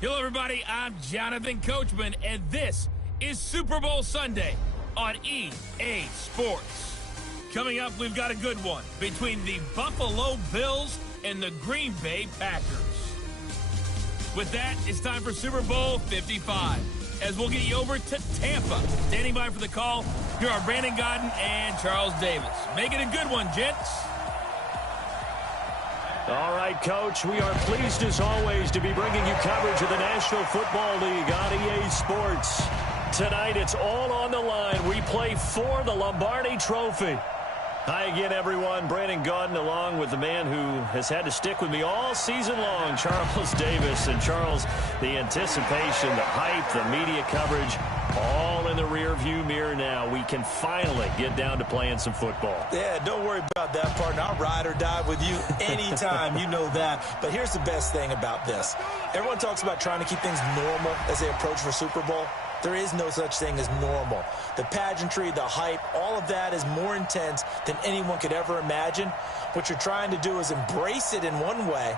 Hello, everybody. I'm Jonathan Coachman, and this is Super Bowl Sunday on EA Sports. Coming up, we've got a good one between the Buffalo Bills and the Green Bay Packers. With that, it's time for Super Bowl 55, as we'll get you over to Tampa. Standing by for the call, here are Brandon Godden and Charles Davis. Make it a good one, gents. All right, Coach, we are pleased as always to be bringing you coverage of the National Football League on EA Sports. Tonight, it's all on the line. We play for the Lombardi Trophy. Hi again, everyone. Brandon Gaudin along with the man who has had to stick with me all season long, Charles Davis. And, Charles, the anticipation, the hype, the media coverage, all in the rearview mirror now. We can finally get down to playing some football. Yeah, don't worry about that, partner. I'll ride or die with you anytime. You know that. But here's the best thing about this. Everyone talks about trying to keep things normal as they approach for Super Bowl. There is no such thing as normal. The pageantry, the hype, all of that is more intense than anyone could ever imagine. What you're trying to do is embrace it in one way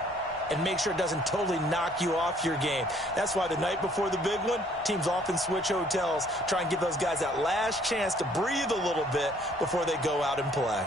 and make sure it doesn't totally knock you off your game. That's why the night before the big one, teams often switch hotels, try and give those guys that last chance to breathe a little bit before they go out and play.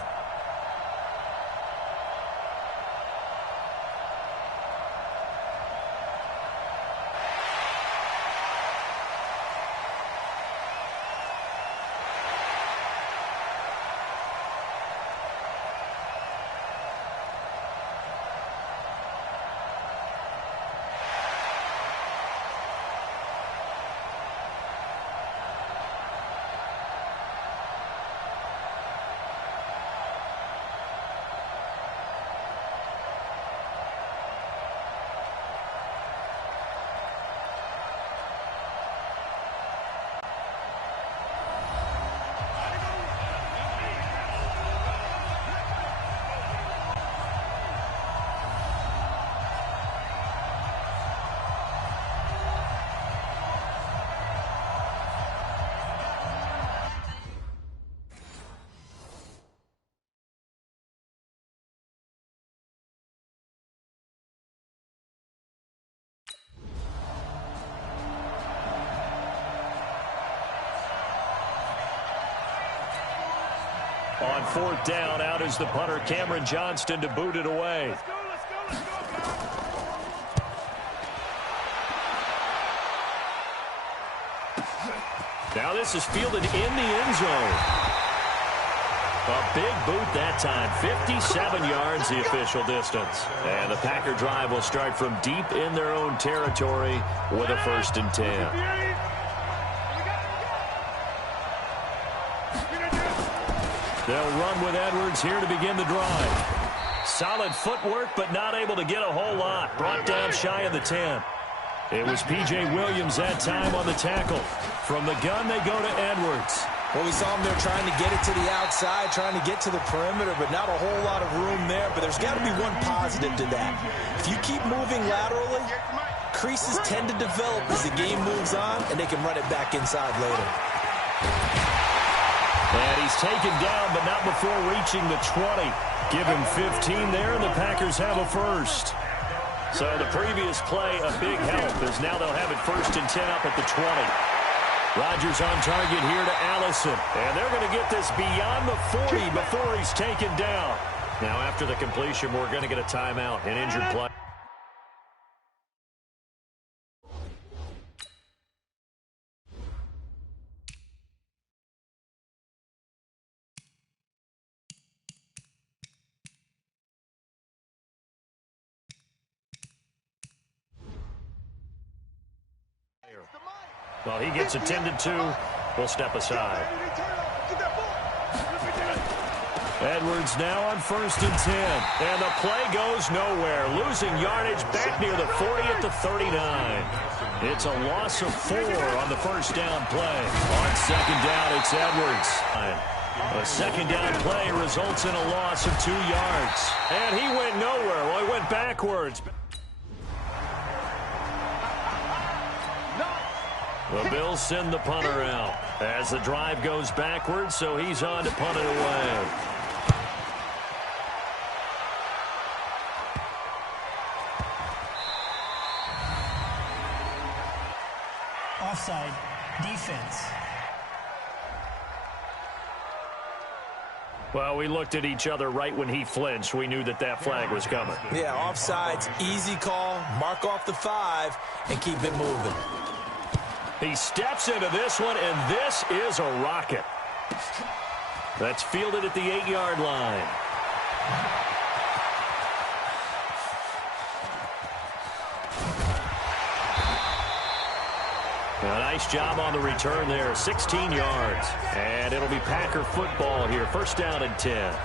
On fourth down, out is the punter, Cameron Johnston, to boot it away. Now this is fielded in the end zone. A big boot that time, 57 yards the official distance. And the Packer drive will start from deep in their own territory with a 1st and 10. They'll run with Edwards here to begin the drive. Solid footwork, but not able to get a whole lot. Brought down shy of the 10. It was P.J. Williams that time on the tackle. From the gun, they go to Edwards. Well, we saw him there trying to get it to the outside, trying to get to the perimeter, but not a whole lot of room there. But there's got to be one positive to that. If you keep moving laterally, creases tend to develop as the game moves on, and they can run it back inside later. And he's taken down, but not before reaching the 20. Give him 15 there, and the Packers have a 1st. So the previous play, a big help, as now they'll have it 1st and 10 up at the 20. Rodgers on target here to Allison. And they're going to get this beyond the 40 before he's taken down. Now, after the completion, we're going to get a timeout, an injured play. Well, he gets attended to. We'll step aside. Edwards now on 1st and 10. And the play goes nowhere. Losing yardage back near the 40 at the 39. It's a loss of 4 on the 1st down play. On 2nd down, it's Edwards. A 2nd down play results in a loss of 2 yards. And he went nowhere. Well, he went backwards. The Bills send the punter out as the drive goes backwards, so he's on to punt it away. defense. Well, we looked at each other right when he flinched. We knew that that flag was coming. Yeah, offsides, easy call, mark off the 5, and keep it moving. He steps into this one, and this is a rocket. That's fielded at the 8-yard line. A nice job on the return there, 16 yards. And it'll be Packer football here, first down and 10.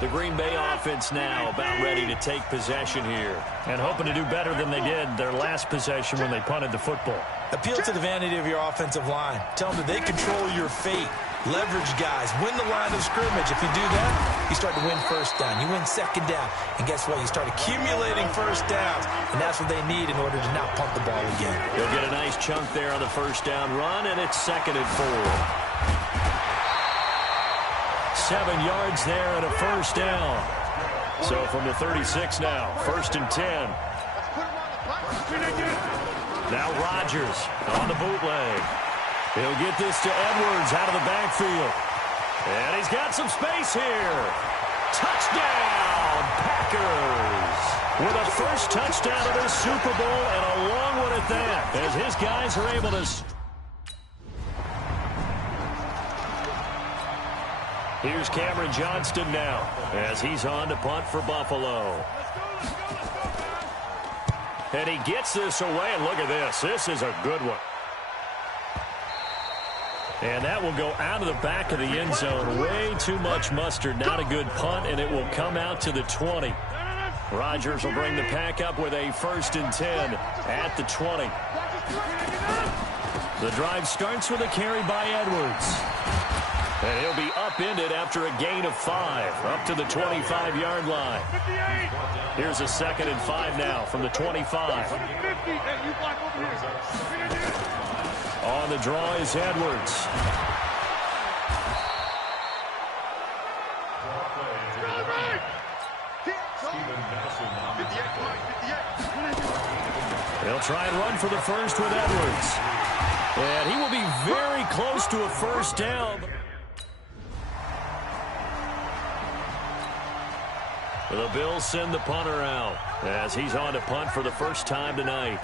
The Green Bay offense now about ready to take possession here. And hoping to do better than they did their last possession when they punted the football. Appeal to the vanity of your offensive line. Tell them that they control your fate. Leverage guys. Win the line of scrimmage. If you do that, you start to win first down. You win second down. And guess what? You start accumulating first downs. And that's what they need in order to not punt the ball again. They'll get a nice chunk there on the first down run, and it's 2nd and 4. 7 yards there and a first down. So from the 36 now, 1st and 10. Now Rodgers on the bootleg. He'll get this to Edwards out of the backfield. And he's got some space here. Touchdown, Packers. With a first touchdown of this Super Bowl and a long one at that, as his guys are able to... Here's Cameron Johnston now, as he's on to punt for Buffalo. And he gets this away, and look at this. This is a good one. And that will go out of the back of the end zone. Way too much mustard. Not a good punt, and it will come out to the 20. Rodgers will bring the Pack up with a 1st and 10 at the 20. The drive starts with a carry by Edwards. And he'll be upended after a gain of 5, up to the 25-yard line. Here's a 2nd and 5 now from the 25. On the draw is Edwards. They'll try and run for the first with Edwards. And he will be very close to a first down. The Bills send the punter out as he's on to punt for the first time tonight.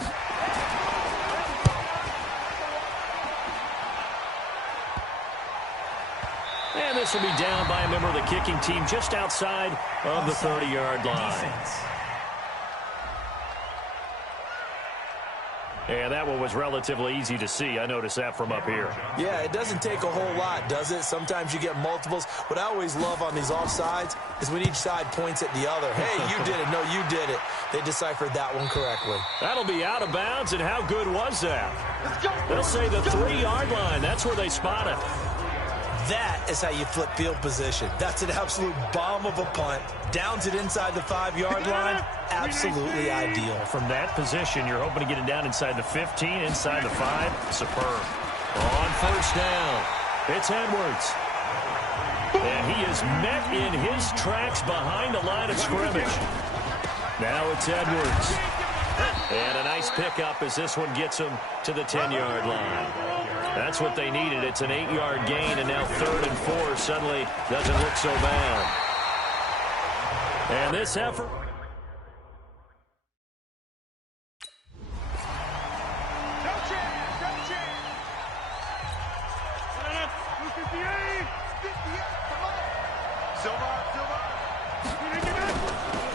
And this will be down by a member of the kicking team just outside of the 30-yard line. Defense. And that one was relatively easy to see. I noticed that from up here. Yeah, it doesn't take a whole lot, does it? Sometimes you get multiples. What I always love on these offsides is when each side points at the other. Hey, you did it. No, you did it. They deciphered that one correctly. That'll be out of bounds, and how good was that? They'll say the 3-yard line. That's where they spot it. That is how you flip field position. That's an absolute bomb of a punt. Downs it inside the 5-yard line. Absolutely ideal. From that position, you're hoping to get it down inside the 15, inside the 5. Superb. On first down, it's Edwards. And he is met in his tracks behind the line of scrimmage. Now it's Edwards. And a nice pickup as this one gets him to the 10-yard line. That's what they needed. It's an 8-yard gain, and now 3rd and 4 suddenly doesn't look so bad. And this effort...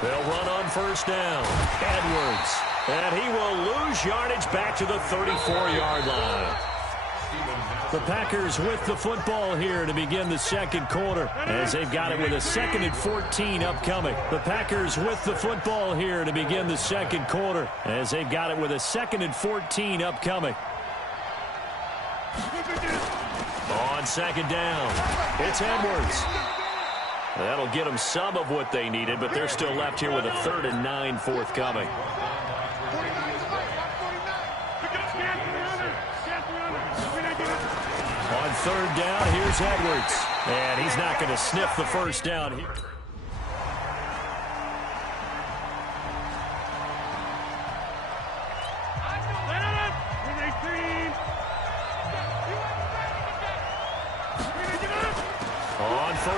They'll run on first down. Edwards. And he will lose yardage back to the 34-yard line. The Packers with the football here to begin the second quarter as they've got it with a 2nd and 14 upcoming. The Packers with the football here to begin the second quarter as they've got it with a 2nd and 14 upcoming. On second down, it's Edwards. That'll get them some of what they needed, but they're still left here with a 3rd and 9 forthcoming. On 3rd down, here's Edwards. And he's not going to sniff the first down here.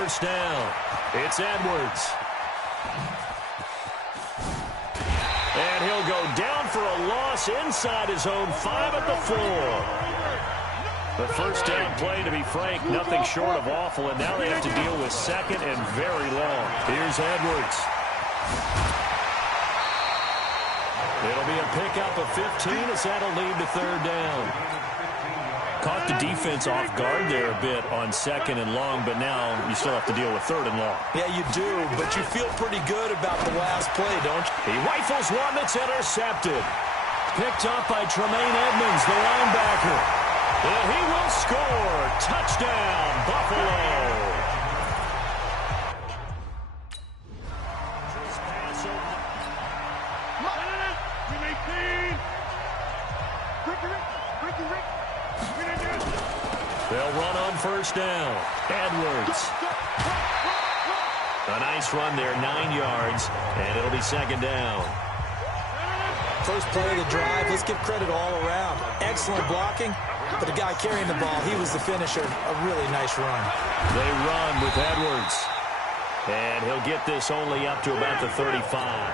first down. It's Edwards. And he'll go down for a loss inside his own 5 at the 4. The first down play, to be frank, nothing short of awful, and now they have to deal with second and very long. Here's Edwards. It'll be a pickup of 15 as that'll lead to third down. Caught the defense off guard there a bit on second and long, but now you still have to deal with third and long. Yeah, you do, but you feel pretty good about the last play, don't you? He rifles one that's intercepted. Picked up by Tremaine Edmonds, the linebacker. And he will score. Touchdown, Buffalo. They'll run on first down. Edwards. A nice run there, 9 yards, and it'll be second down. First play of the drive, let's give credit all around. Excellent blocking, but the guy carrying the ball, he was the finisher. A really nice run. They run with Edwards. And he'll get this only up to about the 35.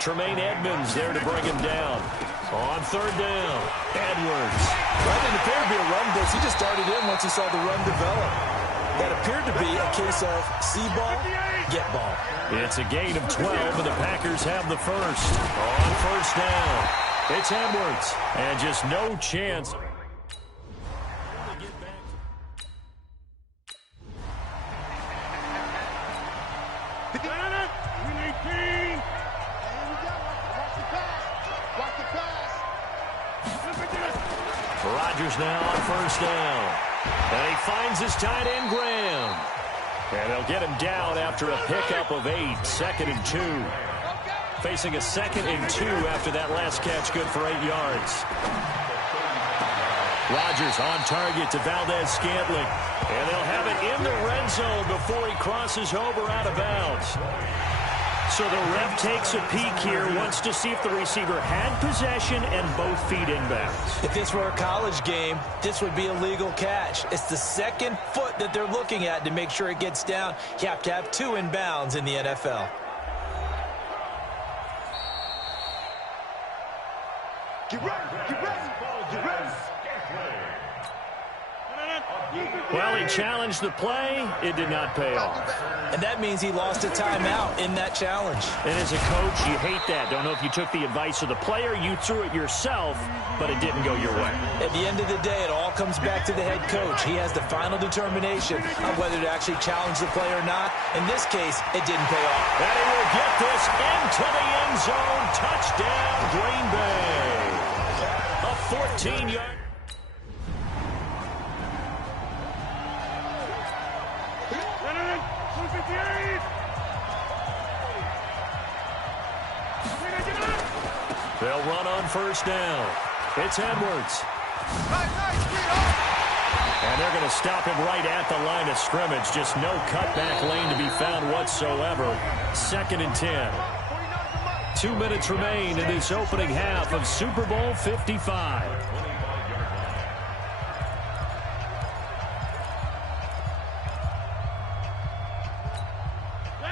Tremaine Edmonds there to bring him down. On third down, Edwards. That didn't appear to be a run blitz. He just darted in once he saw the run develop. That appeared to be a case of see ball, get ball. It's a gain of 12, and the Packers have the first. On first down, it's Edwards. And just no chance. Rodgers now on first down. And he finds his tight end, Graham. And they'll get him down after a pickup of 8, second and 2. Facing a second and 2 after that last catch, good for 8 yards. Rodgers on target to Valdez-Scantling. And they'll have it in the red zone before he crosses over out of bounds. So the ref takes a peek here, wants to see if the receiver had possession and both feet inbounds. If this were a college game, this would be a legal catch. It's the second foot that they're looking at to make sure it gets down. You have to have 2 inbounds in the NFL. Get ready, get ready, get ready. Well, he challenged the play. It did not pay off. And that means he lost a timeout in that challenge. And as a coach, you hate that. Don't know if you took the advice of the player, you threw it yourself, but it didn't go your way. At the end of the day, it all comes back to the head coach. He has the final determination on whether to actually challenge the play or not. In this case, it didn't pay off. And he will get this into the end zone. Touchdown, Green Bay. A 14-yard. They'll run on first down. It's Edwards. And they're going to stop him right at the line of scrimmage. Just no cutback lane to be found whatsoever. Second and 10. 2 minutes remain in this opening half of Super Bowl 55.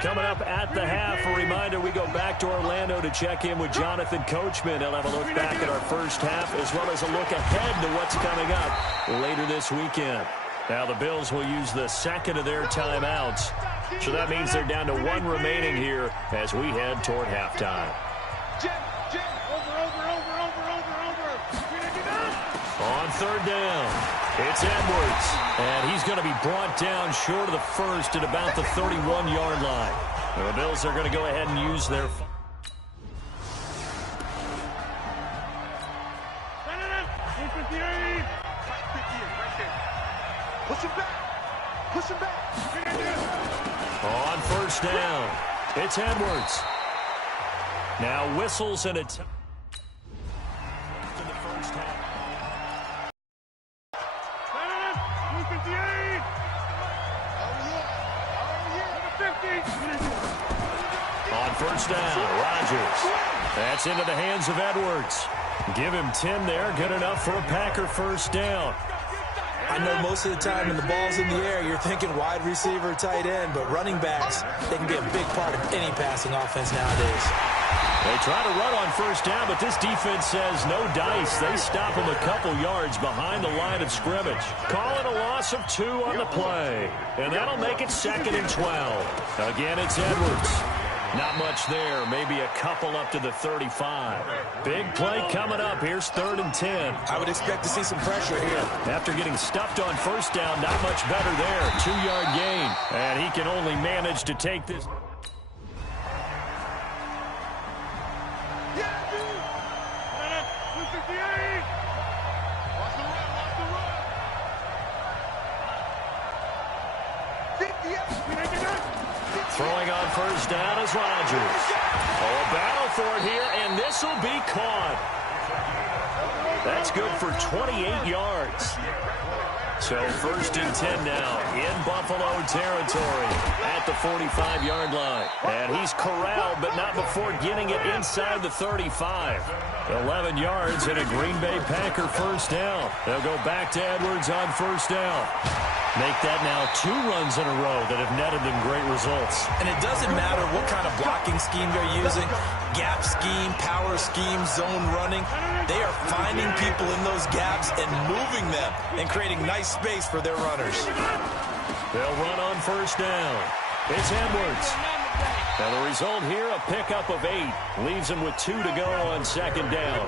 Coming up at the half, a reminder, we go back to Orlando to check in with Jonathan Coachman. He'll have a look back at our first half as well as a look ahead to what's coming up later this weekend. Now the Bills will use the second of their timeouts. So that means they're down to 1 remaining here as we head toward halftime. On third down, it's Edwards. And he's going to be brought down short of the first at about the 31-yard line. And the Bills are going to go ahead and use their... Push him back. Push him back. On first down, it's Edwards. Now whistles and it's... On first down, Rodgers. That's into the hands of Edwards. Give him 10 there. Good enough for a Packer first down. I know most of the time when the ball's in the air, you're thinking wide receiver, tight end, but running backs, they can be a big part of any passing offense nowadays. They try to run on first down, but this defense says no dice. They stop him a couple yards behind the line of scrimmage. Call it a loss of 2 on the play, and that'll make it 2nd and 12. Again, it's Edwards. Not much there, maybe a couple up to the 35. Big play coming up. Here's 3rd and 10. I would expect to see some pressure here. After getting stuffed on first down, not much better there. 2-yard gain, and he can only manage to take this. Throwing on first down is Rodgers. Oh, a battle for it here, and this will be caught. That's good for 28 yards. So 1st and 10 now in Buffalo territory at the 45-yard line. And he's corralled, but not before getting it inside the 35. 11 yards and a Green Bay Packer first down. They'll go back to Edwards on first down. Make that now 2 runs in a row that have netted them great results. And it doesn't matter what kind of blocking scheme they're using, gap scheme, power scheme, zone running. They are finding people in those gaps and moving them and creating nice space for their runners. They'll run on first down. It's Edwards. And the result here, a pickup of 8. Leaves him with 2 to go on 2nd down.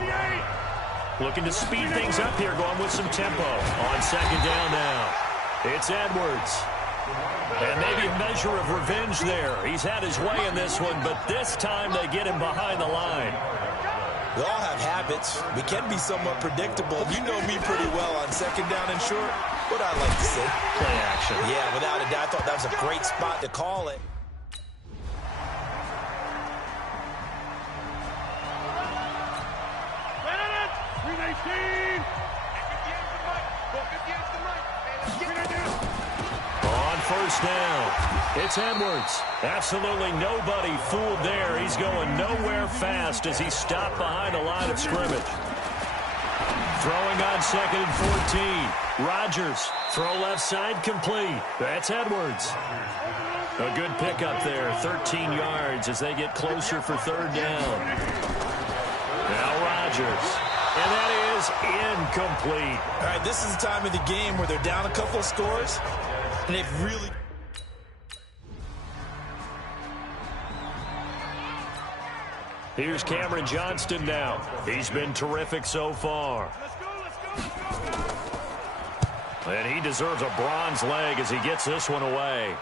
Looking to speed things up here, going with some tempo on 2nd down now. It's Edwards. And maybe a measure of revenge there. He's had his way in this one, but this time they get him behind the line. We all have habits. We can be somewhat predictable. You know me pretty well on 2nd down and short. What I like to say. Play action. Yeah, without a doubt. I thought that was a great spot to call it. On first down, it's Edwards. Absolutely nobody fooled there. He's going nowhere fast as he's stopped behind the line of scrimmage. Throwing on 2nd and 14. Rodgers, throw left side complete. That's Edwards. A good pickup there, 13 yards as they get closer for 3rd down. Now Rodgers. And that is incomplete. All right, this is the time of the game where they're down a couple of scores, and they've really... Here's Cameron Johnston now. He's been terrific so far. And he deserves a bronze leg as he gets this one away.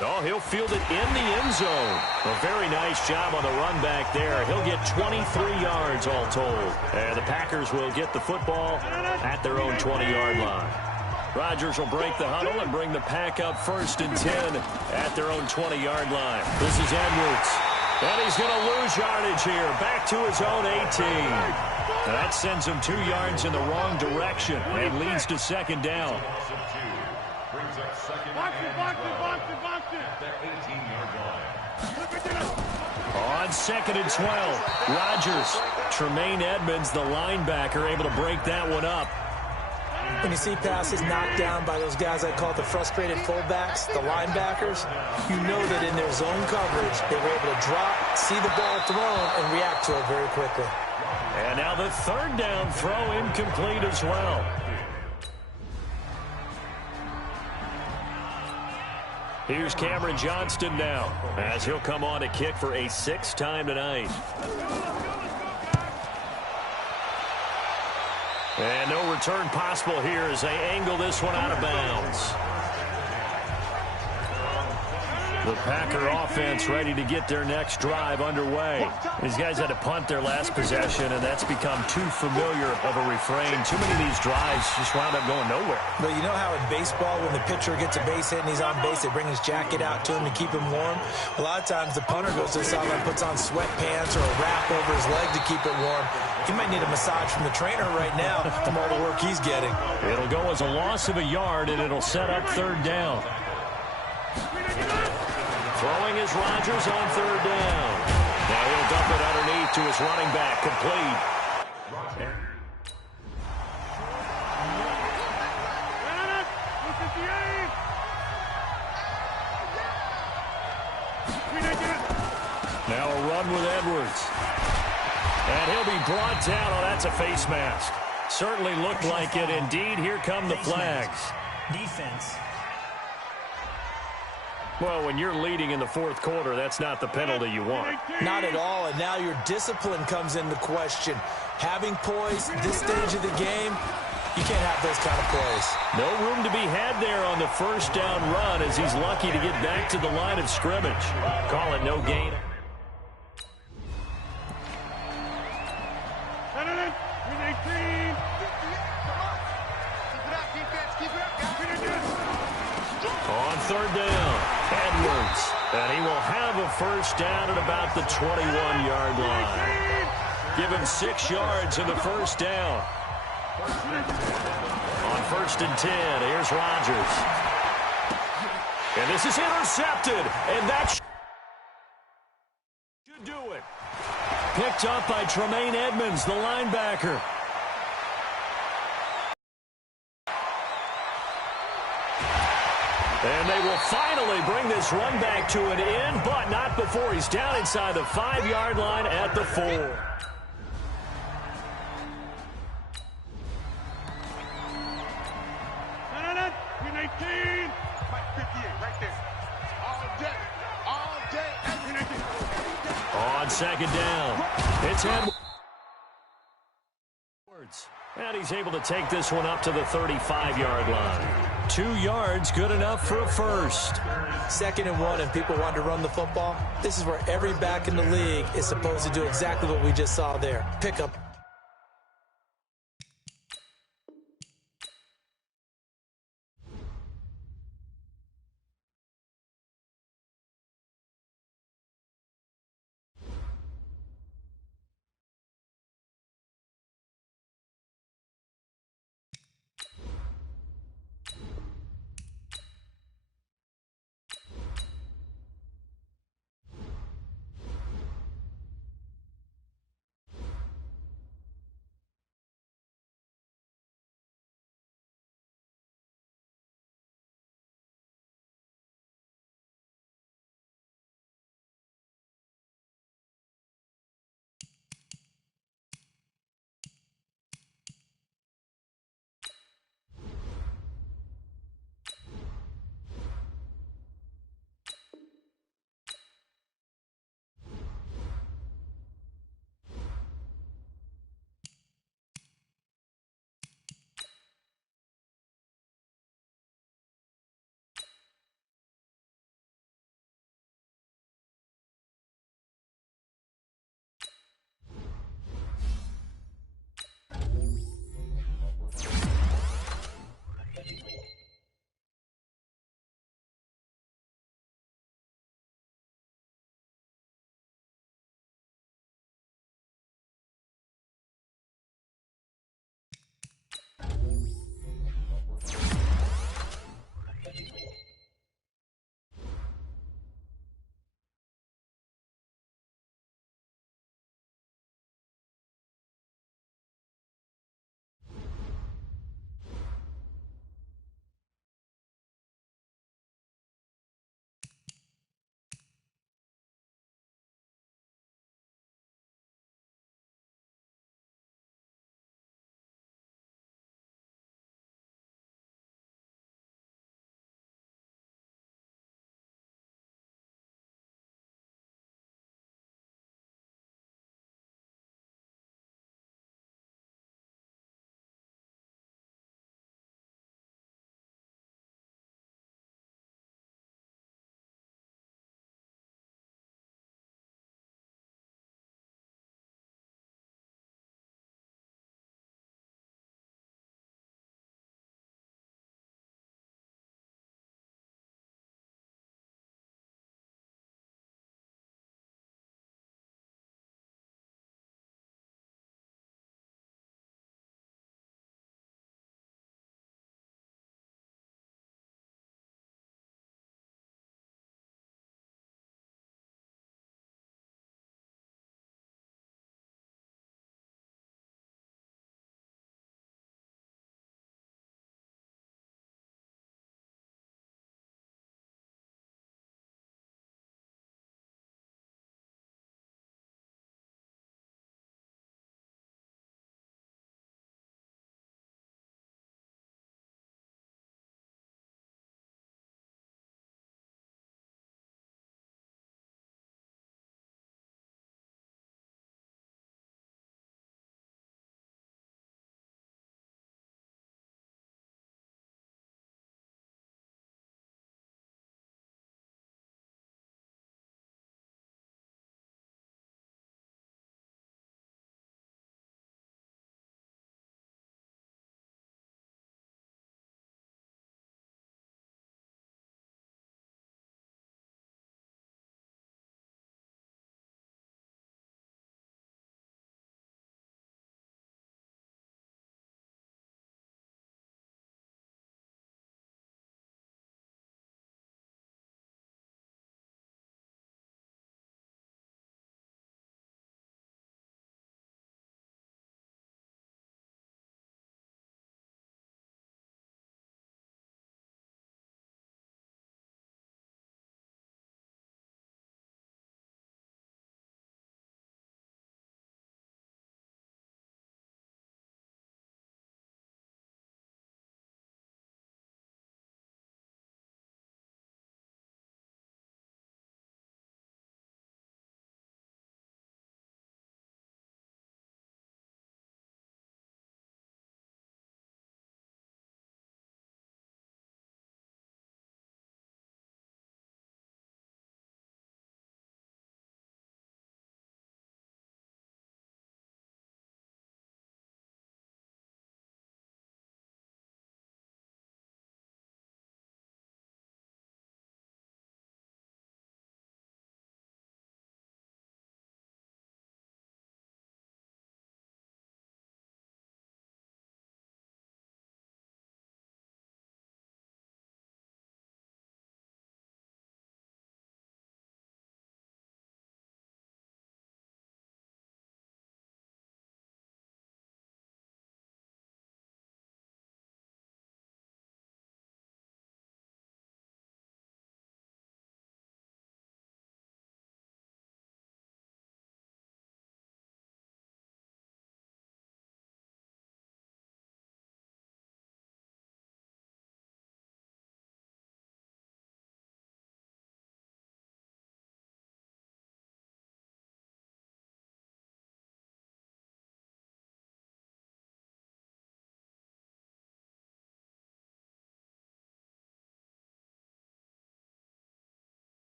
Oh, he'll field it in the end zone. A very nice job on the run back there. He'll get 23 yards all told. And the Packers will get the football at their own 20-yard line. Rodgers will break the huddle and bring the pack up 1st and 10 at their own 20-yard line. This is Edwards. And he's going to lose yardage here. Back to his own 18. That sends him 2 yards in the wrong direction and leads to 2nd down. On 2nd and 12, Rodgers. Tremaine Edmonds, the linebacker, able to break that one up. When you see passes knocked down by those guys I call the frustrated fullbacks, the linebackers, you know that in their zone coverage, they were able to drop, see the ball thrown, and react to it very quickly. And now the 3rd down throw incomplete as well. Here's Cameron Johnston now as he'll come on to kick for a 6th time tonight. And no return possible here as they angle this one out of bounds. The Packer offense ready to get their next drive underway. These guys had to punt their last possession, and that's become too familiar of a refrain. Too many of these drives just wound up going nowhere. But you know how in baseball, when the pitcher gets a base hit and he's on base, they bring his jacket out to him to keep him warm? A lot of times the punter goes to the sideline, puts on sweatpants or a wrap over his leg to keep it warm. He might need a massage from the trainer right now from all the work he's getting. It'll go as a loss of a yard, and it'll set up 3rd down. Throwing is Rodgers on 3rd down. Now he'll dump it underneath to his running back, complete. Now a run with Edwards. And he'll be brought down. Oh, that's a face mask. Certainly looked like it. Indeed, here come the flags. Defense. Well, when you're leading in the fourth quarter, that's not the penalty you want. Not at all, and now your discipline comes into question. Having poise this stage of the game, you can't have those kind of plays. No room to be had there on the first down run as he's lucky to get back to the line of scrimmage. Call it no gain. On third down, Edwards. And he will have a first down at about the 21-yard line. Give him 6 yards in the first down. On first and 10, here's Rodgers. And this is intercepted. And that should do it. Picked up by Tremaine Edmonds, the linebacker. And they will finally bring this run back to an end, but not before he's down inside the 5-yard line at the 4. On second down, it's Edwards. And he's able to take this one up to the 35-yard line. 2 yards, good enough for a first. 2nd and 1, and people want to run the football. This is where every back in the league is supposed to do exactly what we just saw there. Pick up